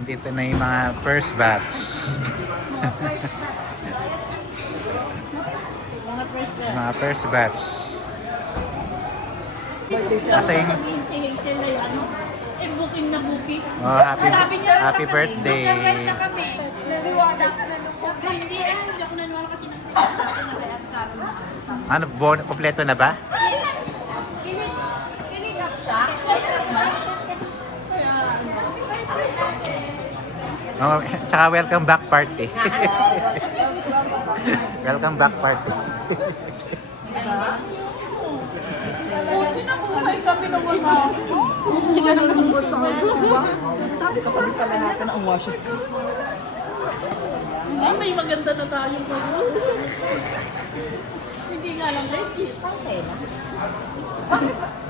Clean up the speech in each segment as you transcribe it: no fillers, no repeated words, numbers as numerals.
Nandito na yung mga first batch. Mga first batch. Asa yung... Sabihin si Hazel na yan, booking na booking. Oh, happy birthday. Nag-rent na kami. Naniwala ka na nung booking. Hindi ako naniwala kasi Ano, kompleto na ba? Kinigap siya. Oh, tsaka welcome back party. Welcome back party. Pinakuhay kami ng wala. Hindi ka naman buto. Sabi ka pa rin pala natin ang washer. May maganda na tayo. Hindi nga lang legit. Okay na.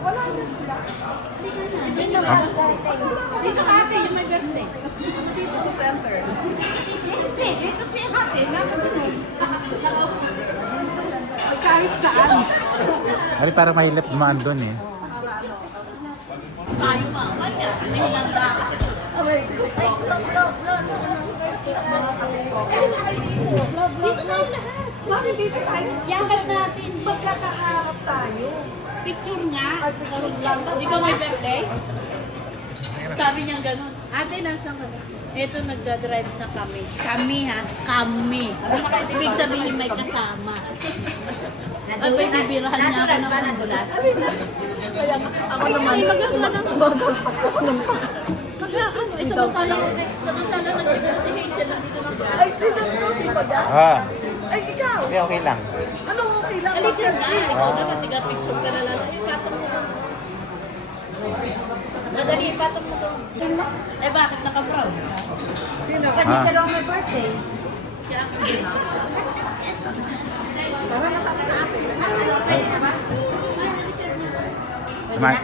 Wala na sila. Dito ka ate, yung may birthday. Dito sa center. Hindi, dito si ate. Kahit saan. Ari parang may left dumaan doon eh. Tayo mamaya. May hinanda. Dito tayo lahat. Bakit dito tayo? Yakas natin. Magkakaharap tayo. Picture nga. Di ba may birthday? Sabi niya gano'n. Ate, nasaan ka na? Ito, nagdadrive na kami. Kami ha? Kami. Ibig sabihin may kasama. At may bibirahan niya ako ng ambulas. Kaya ako naman. Bagal pa ako ng Samantala nag-text na si Hazel nandito na ba? Ay, sino to? Di ba yan? Ah, Ay, ikaw. hindi okay lang. Ano okay lang? Halika na. Ikaw naman, tiga-picture ka na lang. Ay, patong mo. Madali, patong mo to. Eh, bakit naka-brown? Sino? Kasi Ah. siya lang may birthday. Siya ang Grace. Tara na kami na ate.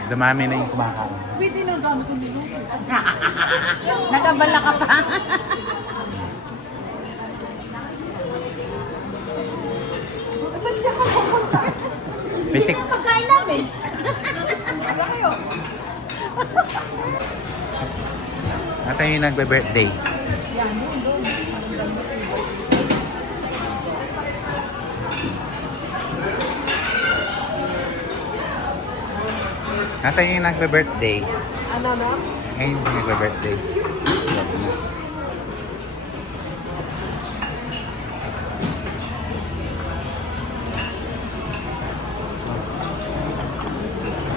Dumami na yung kumakain. Pwede na dami ko niluto. Nagabala ka pa. Ba't ka pupunta? Basic. Pagkain namin. Wala kayo. Nasaan yung nagbe-birthday? Yan, doon. Nasaan yung nagbe-birthday? Ano na? Ngayon yung nagbe-birthday.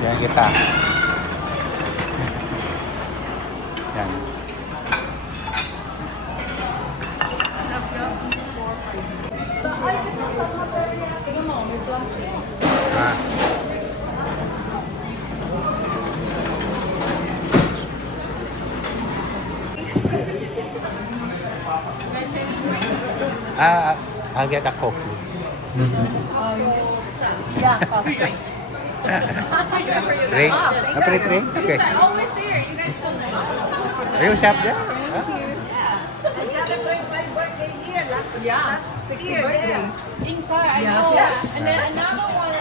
Yan kita. Yan. Ah. I'll get a Coke, please. Yeah, pasta. Drinks? Separate drinks? Okay. Always there. You guys so nice. Are you shop there? Huh? I celebrate my birthday here last 60th birthday. Inside, I Yes. know. Yeah. And then another one,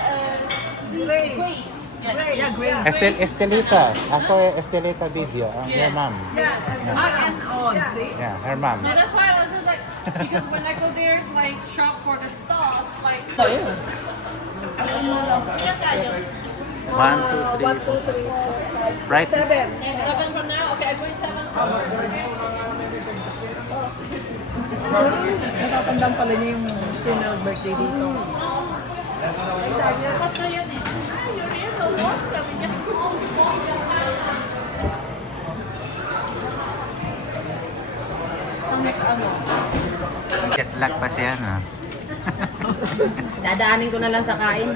Grace. Yes. Yeah, great. Estelita. I saw Estelita video. Your Yes. mom. Yes. And on, see? Yeah, her mom. So that's why I was like, because when I go there, it's like shop for the stuff, like. Ilan tayo? 1, 2, 3. 1, 2, 3, 4, 5, Right. 7. 7 from now? Okay, I bring 7 from Natatandaan pala niya yung sino birthday dito. Pasko yan eh. Ah, you're here, no more. Sabi niya. Jet lag pa siya, no? Dadaanin ko na lang sa kain.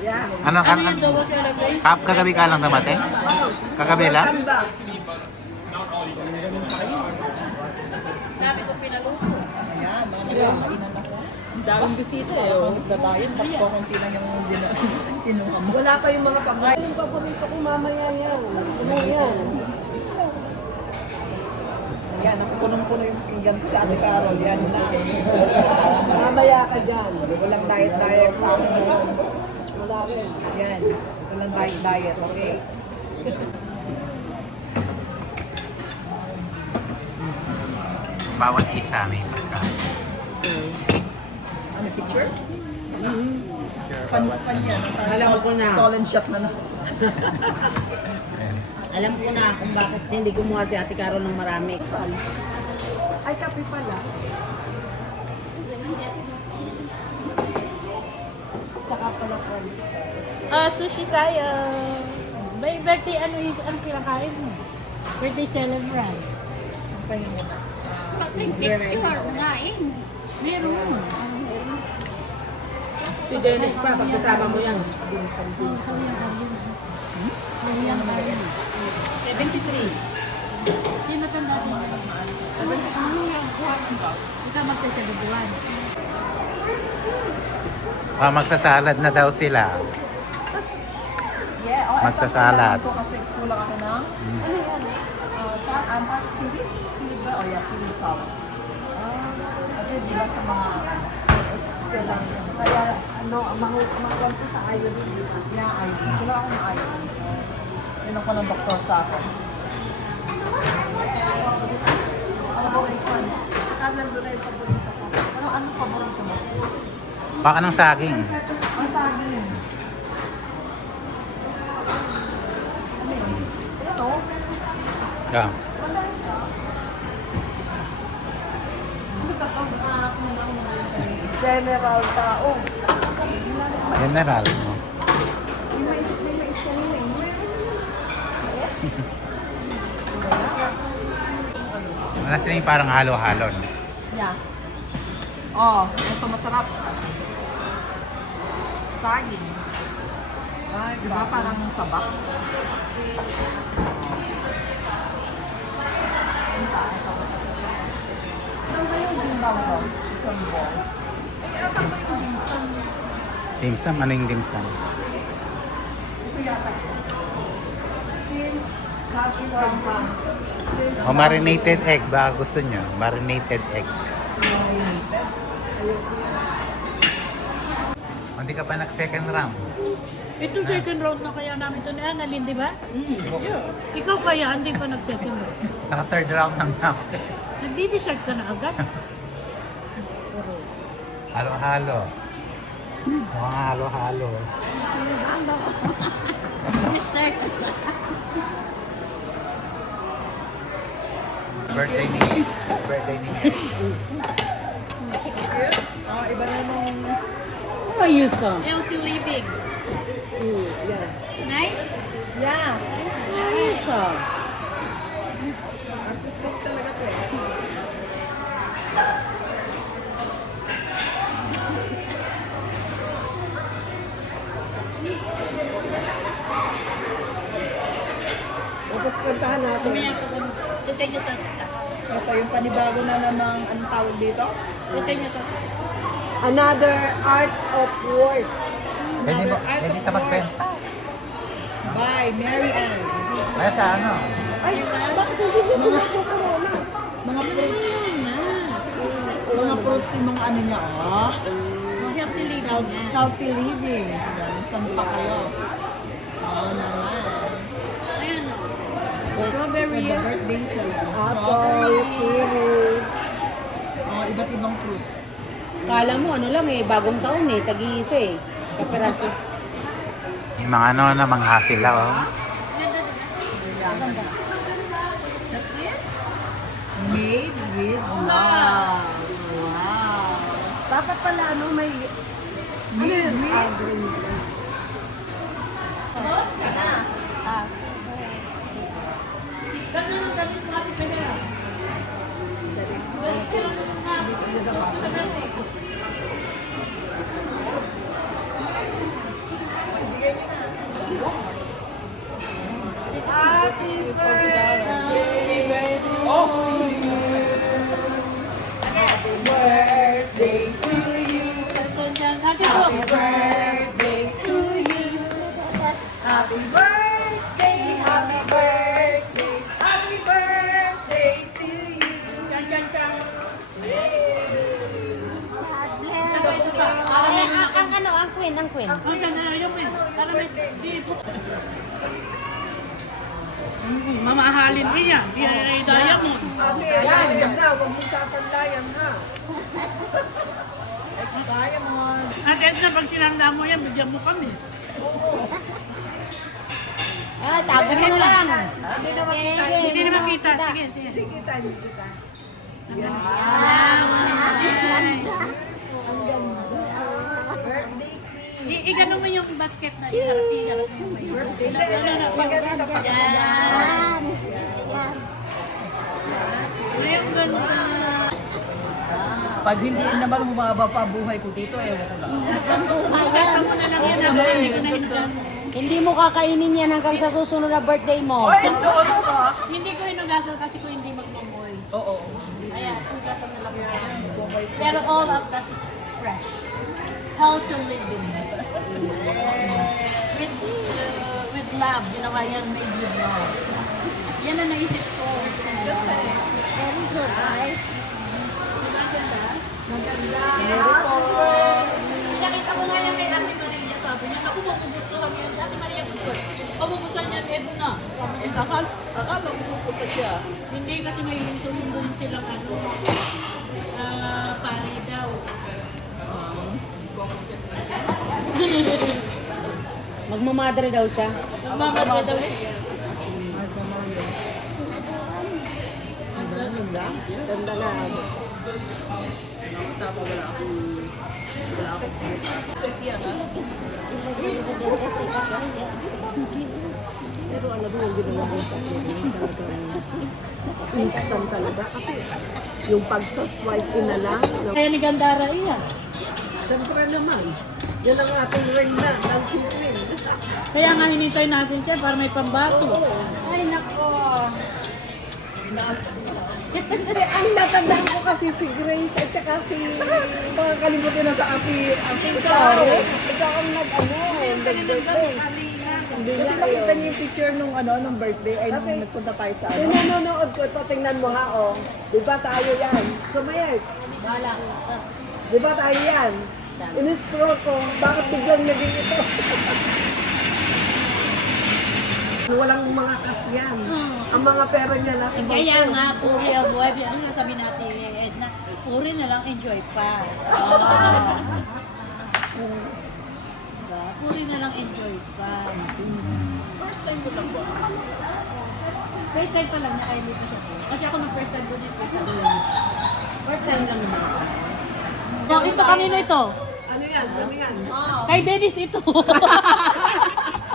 Yeah. Ano, Ano yung double celebrate? kagabi ka lang damate? Kagabi lang? Kamba. Dami ko pinaluto. Ayan, mamaya mainan ako. Ang daming bisita eh. Oh. Nagdadayan, tapos konti lang yung kinuha mo. Wala pa yung mga pagkain. Yung paborito ko mamaya yan. Ano yan? Yan, nakupunong-puno yung pinggan ko sa Ate Carol. Yan na. Mamaya ka dyan. Walang diet-diet sa akin. Wala rin. Yan. Walang diet-diet, okay? Bawat isa may pagkain. Ano, picture? Bawat Pan-pan yan. Alam ko na. Stolen shot na na. Ayan. Alam ko na kung bakit hindi gumawa si Ate Carol ng marami. Ay, kape pala. Tsaka pala friends. Sushi tayo. May birthday, ang kinakain mo? Birthday celebrant. Ang pahinga mo na. Meron. Si Dennis pa, pagkasama mo yan. 73. Hindi matanda din. Ikaw magsasalubuan. Magsasalad na daw sila. Yeah, oh, Magsasalad. ito kasi kulang ako ng saan? Seaweed? Seaweed ba? Oh yeah, seaweed salad. Kasi di ba sa mga kaya mangukuhan ko sa iodine. Yeah, iodine. Kulang ako ng iodine. Yun ko ng doktor sa akin. Ano ba yung son? Nandun na yung paborito ko. Anong paborito mo? Baka ng saging. Ang saging. Ano yun? Ito? Yeah. General tao. General. No? Wala sila yung parang halo-halo. No? Yeah. Oh, ito masarap. Saging. Ay, diba parang sabak? Ano ba yung dimsum ko? Isang ball. Eh, asan ba yung dimsum? Dimsum? Ano yung dimsum? Ito yata. Steam, cashew ham. O marinated egg. Baka gusto nyo. Marinated egg. Marinated. Ayoko yan. Hindi ka pa nag-second round. Ito second round na kaya namin ito ni Annalyn, di ba? Yeah. Ikaw kaya, hindi pa nag-second round. Naka-third round lang na ako. Nagdi-dessert ka na agad. Halo-halo. Mukhang halo-halo. Dessert. Birthday ni iba na nung How are you, son? Healthy living. Yeah. Nice? yeah. How are you, son? Artistic talaga to eh. Tapos kantahan natin. Mamaya ko kung sasay niya sa Ito yung panibago na namang anong tawag dito? sasay niya sa Another art of work. Pwede ka magbenta. By Mary Ann. Kaya sa ano? Ay, bakit hindi niya sila Corona? Mga fruits. Mga fruits yung mga ano niya. Ah, healthy living. healthy living. Yan, saan pa kayo? Oo naman. Ayan o. Strawberry. For the birthday sila. Apple, kiwi. Oh, iba't ibang fruits. Kala mo, ano lang eh, bagong taon eh, tag-iisa eh. Kaperaso. Yung mga ano na manghasil ako. That is made with love. Wow. Dapat pala ano may made with Ganda ng damit mo Ate Pera. Happy birthday to you. Happy birthday to you. Ate po. Happy birthday to you. Happy birthday, happy birthday, happy birthday to you. Chan, chan, chan. Ang queen, ang queen. Ang ganda na yung pin. Para may di po. Mamahalin niya. Yan, diamond. Ate, yan na. Huwag mong sasandayan ha. Diamond. At Edna, pag sinanda mo yan, bigyan mo kami. Ah, tago mo na lang. Hindi na makita. Hindi na makita. Sige, sige. Hindi kita, hindi kita. Igano mo yung basket na iharap mo. Maganda pa. Yan. Ay, ang ganda. Pag hindi naman humaba pa buhay ko dito, ewan ko lang. Kasa mo na lang yan. Hindi ko na hinugas. Hindi mo kakainin yan hanggang sa susunod na birthday mo. Hindi ko hinugasan kasi ko hindi magmo-moist. Oo. Ayan, hugasan na lang yan. Pero all of that is fresh. Healthy living. With love. Ginawa yan made with love. Yan ang naisip ko. Very good, right? Maganda. Nakita ko nga yan kay Ate Maria. Sabi niya, naku, magugustuhan mo yan. Ate Maria, magugustuhan niya, Edna. Akala ko pupunta siya. Hindi kasi may susunduin silang pari daw. Magmamadre daw siya. Magmamadre daw siya. Ganda na. Tama, wala akong pero alam mo yung ginawa ko talagang instant talaga kasi yung pagsaswipe in na lang Kaya ni Gandara iyan. syempre naman yan ang ating ring na dancing queen. Kaya nga hinintay natin siya para may pambato. Ay nako. Hindi, ang natandaan ko kasi si Grace at saka si makakalimutin na sa api Caro. Ikaw ang nag-birthday. Hindi kasi nakita niyo yung picture nung birthday ay nung nagpunta tayo sa ano. Nanonood ko ito, tingnan mo ha, oh. Di ba tayo yan? Sumayag. Wala. Di ba tayo yan? In-scroll ko, bakit biglang naging ito? Walang mga kasyan. Ang mga pera niya nasa Kaya bangko. nga, puri ang buhay. Ano nga sabi natin, Edna? Puri na lang, enjoy pa. Diba? Puri na lang, enjoy pa. First time ko lang ba? First time pa lang niya kayo dito siya po. Kasi ako nung first time ko dito. First time lang naman. Oh, ito, kanino ito? Ano yan? Ano yan? Kay Dennis ito.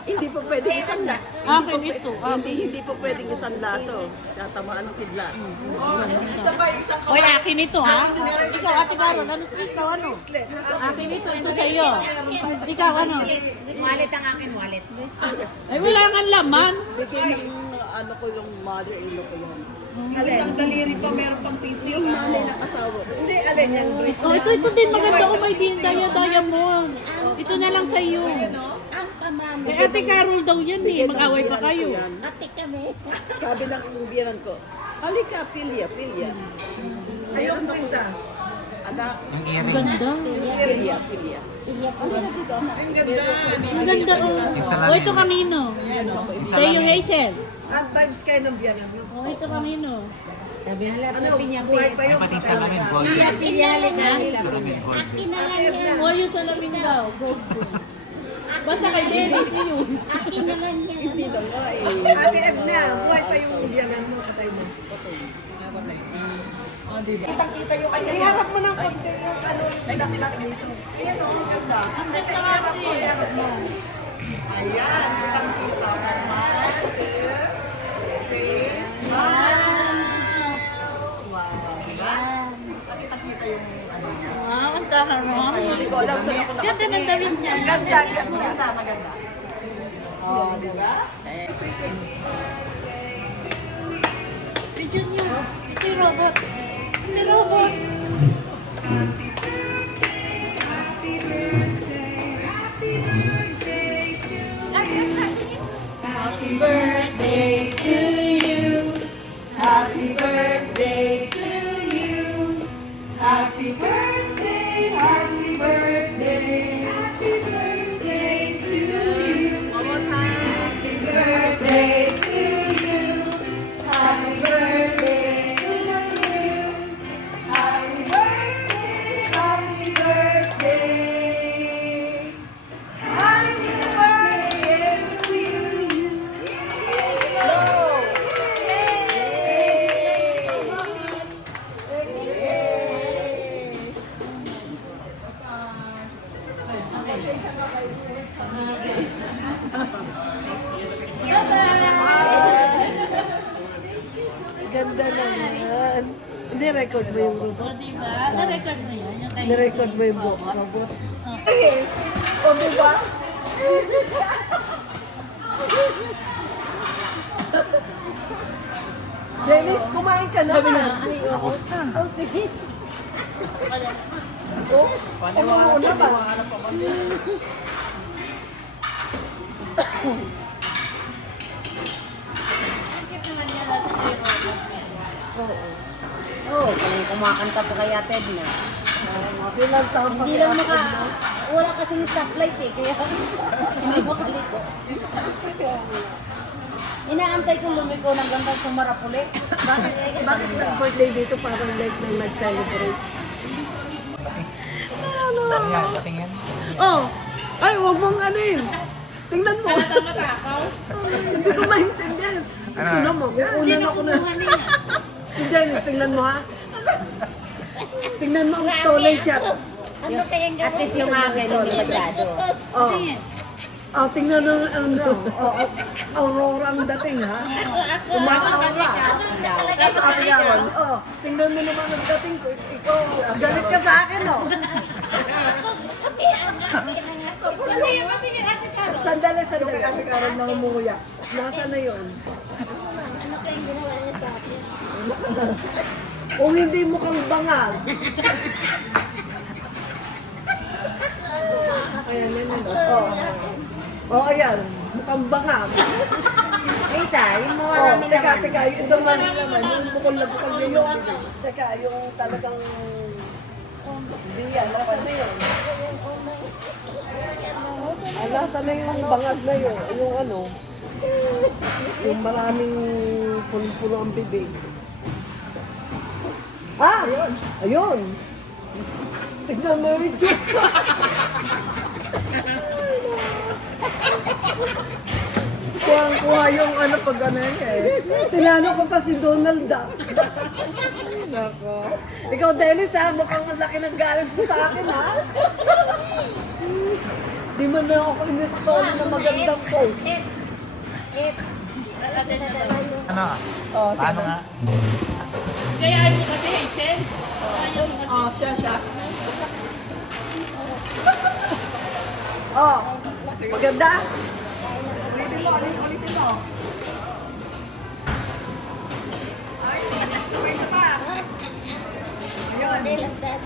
Hindi po pwede isanla. Akin ito. Hindi po pwedeng isanla to. Tatamaan ng kidlat. Hoy, akin ito ha. Ikaw, Ate Carol, ano sa ikaw, ano? Akin ito sa iyo. Ikaw, ano? Wallet ang akin, wallet. Ay, wala nga laman. Bigay yung ano ko yung mother-in-law ko yun. Isang daliri pa meron pang sisi. Yung nanay na kasawa. Hindi, alin yan. Oh, ito din maganda ko may diamond. Ito na lang sa iyo. Kay Ate Carol daw yan eh. Mag-away pa kayo. Ate kami. Sabi ng biyanan ko, halika, pilya. Ayaw mo pintas. Anak, Yung Ang earrings. ganda. pilya. Ang ganda ko. Oh, ito kanino? Sa iyo, Hazel. Ang times kayo ng biyanan mo. Oh, ito kanino? Sabi hala, Ano, buhay pa yung Pati salamin, gold. pinali na. Salamin, gold. Oh, yung salamin daw. Gold. Basta kay Dennis yun. Hindi lang nga eh. Ate Edna, buhay pa yung biyanan mo, katay mo. Kitang-kita yung kanya. Iharap mo ng konti yung ano, nakita dito. Ayan, ang ganda. Ang ganda kasi. Ayan, kitang-kita. Wow, diba? Nakita-kita yung ano niya. Wow, ang taharong. Hindi ko alam saan ako Ganda ng damit niya. Maganda. Oh, diba? Region niyo. Si Robot. Si Robot. Happy birthday to you. Happy birthday to you. Happy birthday, happy birthday. Happy birthday to you. One more time. Happy birthday to you. Nirecord mo yung O, robot? diba? Na-record mo yan. Yung kay Nirecord mo yung robot? Eh, o diba? Visit ka. Dennis, kumain ka na ba? Tapos na. Oh, ano ba? Bakit naman yan natin kay robot yan? Oo, kung kumakanta pa kay Ate Edna. Ilang taon pa Hindi lang wala kasing stoplight eh, kaya hindi makaliko. Inaantay kong lumiko ng gandang sumarap ulit. Bakit nag-birthday dito parang like may nag-celebrate? Yan, patingin. Oh! Ay, huwag mong ano yun. Tingnan mo. Halatang matakaw. Hindi ko maintindihan. Ano? Tingnan mo. Kukunan Sino ako na. kumuha niya? Si Dennis, tingnan mo ha. Tingnan mo ang stolen shot. At least yung akin, hindi masyado. Oh. Tingin. Oh, tingnan mo ano. Oh, Aurora ang dating ha. Umaaura. Sabi naman, oh, tingnan mo naman ang dating ko. Ikaw, galit ka sa akin, oh. Patingin, patingin, Ate Carol. Sandali. Ate Karen na umuya. Nasaan na yun? Ano kayong ginawa niya sa akin? Kung hindi mo kang bangal. Ayan, yan. Oh. Oh, ayan. Mukhang bangal. Isa, yung mga Oh, namin naman. teka. Ito naman, yung bukol na yun. Teka, yung talagang... Hindi yan. Nasaan na yun? Nasaan na yung bangag na yun? Yung ano? Yung maraming puno ang bibig. Ah! Ayun! Tignan mo yung itsura. Kuha yung ano pag ano yun eh. Tinano ko pa si Donald Duck. Nako. Ikaw, Dennis ha, mukhang ang laki ng galit mo sa akin ha. Di mo na ako in-install na magandang post. Ano? Oh, Paano nga? Kaya ano kasi, Hazel? Ayaw mo kasi. Oh, siya. Oh, maganda? Ulitin mo.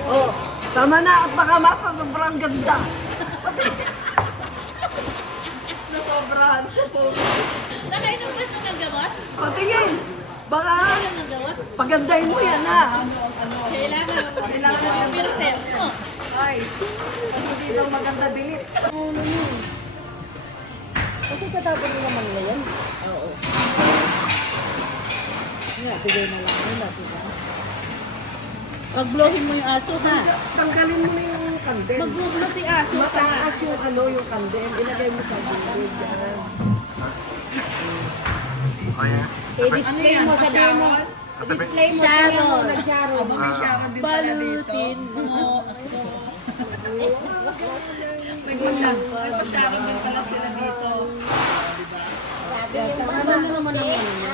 Oh, tama na at baka mapa sobrang ganda. Nasobrahan sa post. Nakainom ba ito ng gamot? Patingin. Baka Ano ng gamot? pagandahin mo yan ha. Kailangan ng filter. Oh. Ay, pag hindi daw maganda delete. Kasi katapos mo naman nila yan. Oo. Nga, bigay na lang nila, diba? Pag-blowin mo yung aso, ha? Tanggalin mo na yung kandel. Mag-blow si aso. Mataas yung ano, yung kandel. Ilagay mo sa gilid. Yan. Kaya? I-display mo, sabihin mo. I-display mo, tingnan mo, nag-sharon. Balutin mo. Tama na naman ang ano niya.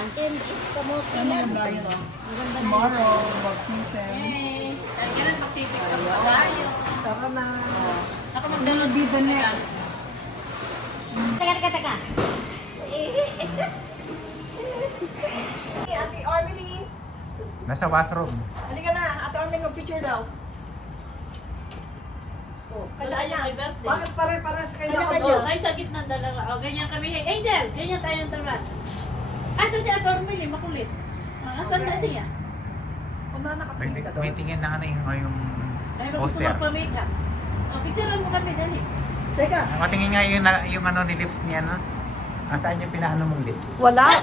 Eh, ganun pagtitik ka pa tayo. Tara na. Ako magdala biba next. Teka. Ate Armeline, Nasa washroom. halika na. Ate Armeline, mag-picture daw. Kala niya may birthday. Bakit pare-pares kayo Oh, ay sa gitna ng dalawa. Oh, ganyan kami. Hey, Angel, ganyan tayong taman. Asa si Ator Mili, makulit. Asan na siya? May tingin na ano yung Ay, gusto poster. magpa-makeup. Oh, picturean mo kami, dali. Teka, Matingin nga yung ano ni lips niya, no? Nasaan yung pinaano mong lips? wala.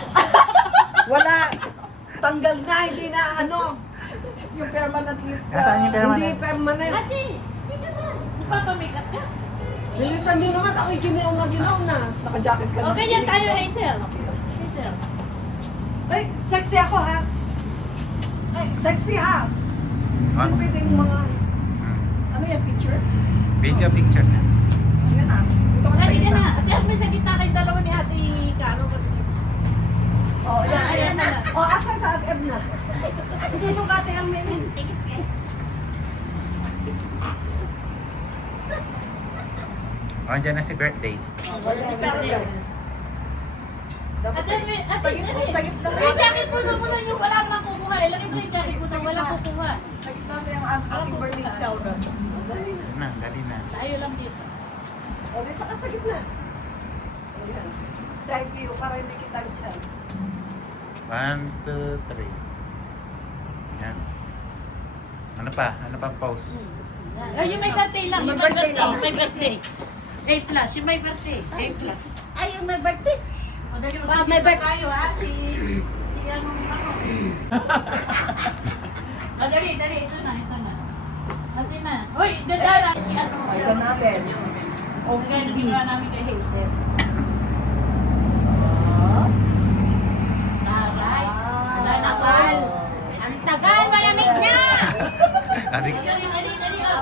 Wala. Tanggal na, hindi na ano. Yung permanent lip. Nasaan yung permanent? Hindi permanent. Ate, hindi naman. Magpapa-makeup ka. Bilisan nyo naman, ako'y ginaw na. Naka-jacket ka na. Oh, ganyan tayo, Hazel. Hazel. Ay, sexy ako ha. Ay, sexy ha. Ano? Hindi pwedeng mga, ano yan, picture? Video picture na. Yan na. Ito ka Halika na. na. Ate, may sa gitna kayong dalawa ni Ate Caro. Oh, yan, Ayan ayan na. na. Oh, asa sa Ate Edna? Hindi ito kate ang meron. Oh, andyan na si birthday. Sagit na Yung jacket mo na muna yung wala nang kukuha. Ilagay mo yung jacket mo na wala kukuha. Sagit na sa yung ating birthday celebration. Dali na. Tayo lang dito. O, di tsaka sa gitna. Ayan. Side view para hindi kita dyan. 1, 2, 3. Yan. Ano pa? Ano pang pose? Ay, yung may birthday lang. Yung May may birthday birthday. lang. May birthday. A+. Yung may birthday. A+. Ay, yung may birthday. O, dali mo. May May birthday. tayo ha. Si anong ano. O, dali. Ito na. Ate na. Hoy, dadala. Si ano. Ito natin. Okay, nagagawa namin kay Hazel. Taray. Tagal. Ang tagal, malamig na! Adik. Dali.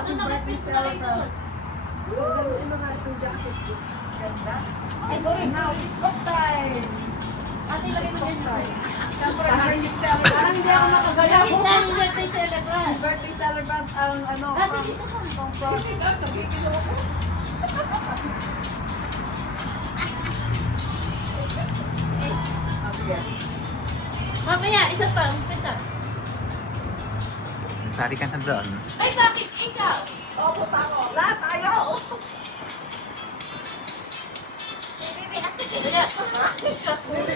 Doon na mag-pist na kayo doon. Ano nga itong jacket ko? Ganda. Ay, sorry. Now, stop time. Ate, lagay mo dyan. Parang hindi ako makagalaw. Lamig na yung birthday celebrant. Birthday celebrant ang ano. Ate, dito ka. Pang process. Mamaya, isa pa. Umpisa. Sari ka na doon. Ay, bakit ikaw? Opo, tako. Lahat tayo. Hindi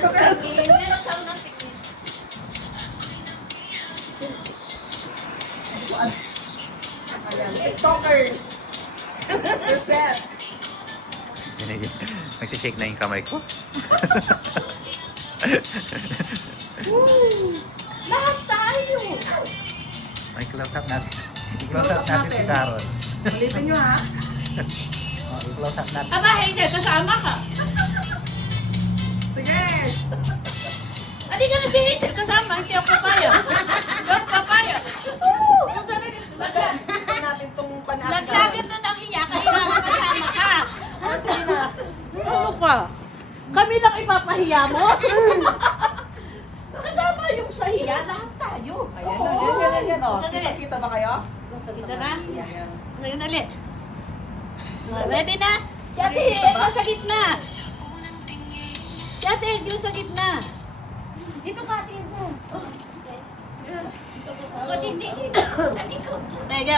ko kaya. Meron sa unang tingin. Ayan. TikTokers. Reset. Nagsishake na yung kamay ko. Lahat tayo. May close up natin. I-close up natin si Carol. Ulitin nyo ha. Oh, i-close up natin. Aba, Hazel, kasama ka. Sige. Hindi ka na si Hazel kasama. Hindi ako papaya. Don't papaya. Lagyan natin itong panata. Laglagan na ng hiya. Kailangan kasama ka. Sige na. Oo ka. Kami lang ipapahiya mo. Kasama yung sa hiya. Lahat tayo. Ayan, yan. O. Sandali. Kita ba kayo? Kita na? Ayan. Ngayon ulit. Ready na? Si Ate, sa gitna. Si Ate, yung sa gitna. Dito ka, dito. Hindi. Teka.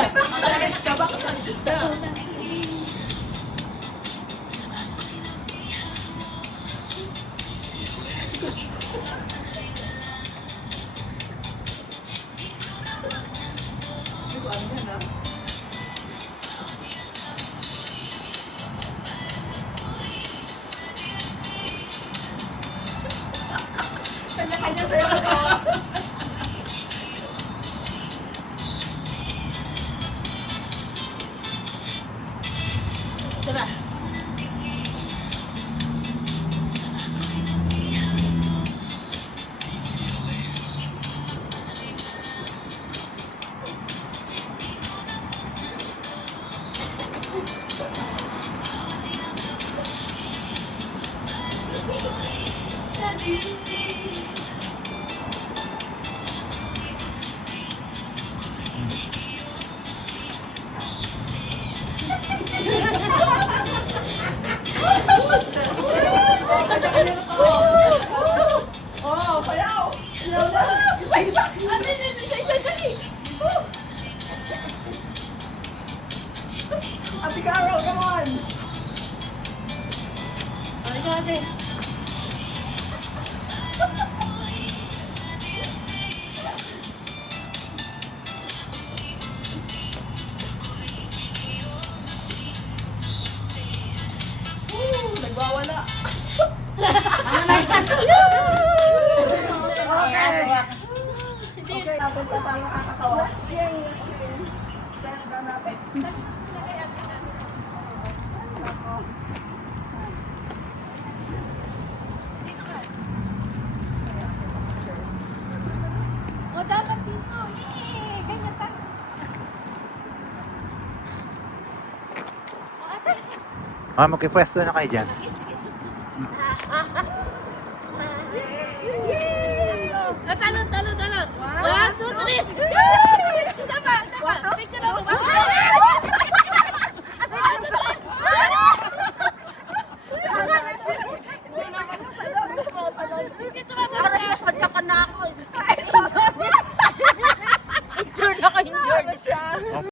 Kanya-kanya sa'yo ito. Diba? Oh, sayaw. Isa-isa. Ate, isa-isa dali. Ate Carol, come on. Ay, ate. Nagwawala. Okay, natin sa paano kakatawa. Send down natin. O, dapat dito. Ganyan pa. O, ate. Magpipwesto na kayo dyan. Talon. 1, 2, 3. Sama. Picture ako ba?